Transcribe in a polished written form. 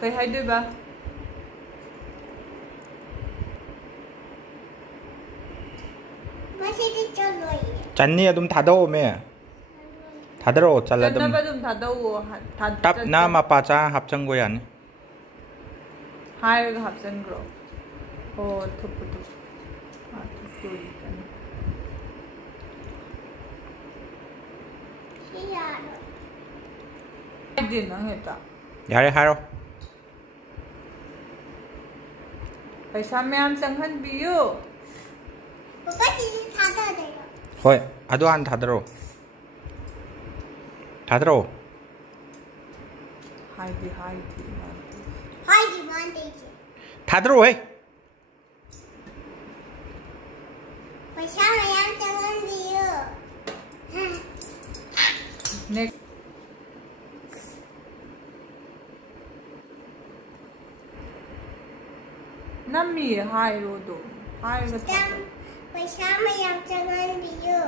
Kay haidoi ba? Channi adum thadao me. Thadaro chala dum. Channa badum thadao Tap na mapacha hapchang go yani. Hai ga hapchang gro. Oh thupu tu. Ah thupu kan. Din ang heta. Yare haro. Paisa mayam changhan biyo. Papa didi thada deyo. Hoi, adu han thadaro. Thadaro. Haidi. Haidi man deyo. Thadaro hey. Paisa mayam changhan biyo. Next. Nami hai rodo. Hai ga thadao. Paisa mayam changhan biyo.